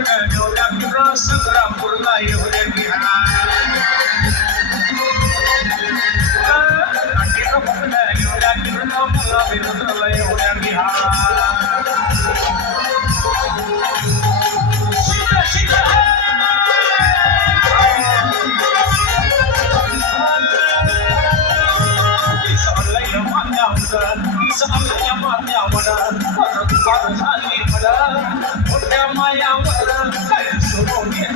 पुढं डोलापूर संग्रामपूरला एवढे बिहार एवढ्या बिहार I'm not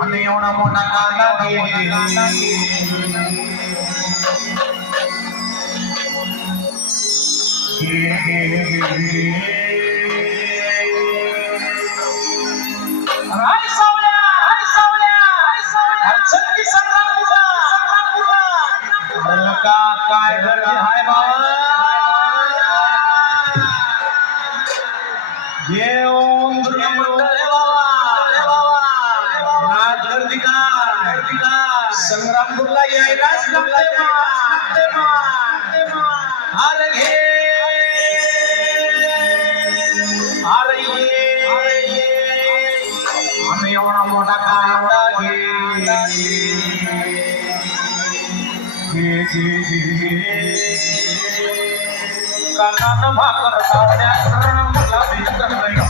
ਉਹਨੇ ਆਉਣਾ ਮੋਨਾ ਕਾਲਾ ਦੇ ਰਾਈ ਸਾਵਲਾ ਰਾਈ ਸਾਵਲਾ ਰਾਈ ਸਾਵਲਾ ਹਰਚੰਦ ਕੀ ਸੰਗਰਾਮ ਪੂਰਾ ਸੰਗਰਾਮ ਪੂਰਾ ਮਲਕਾ काय गरज हाय बाबा संग्रामपूरला यायलाच लागते अरे घे अरे ये. आम्ही एवढा मोठा कांदा घे. कानानं भाकर खावण्या मला भितर एवढ्या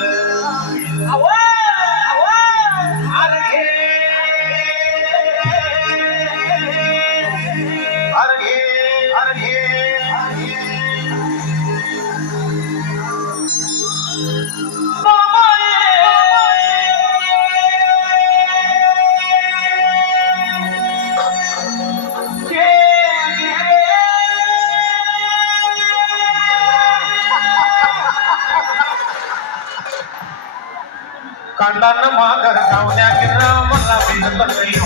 ಕಂಡನ ಮಗ ಕವನ್ಯಾಗಿರ ಮಲ್ಲ ಬಿಡ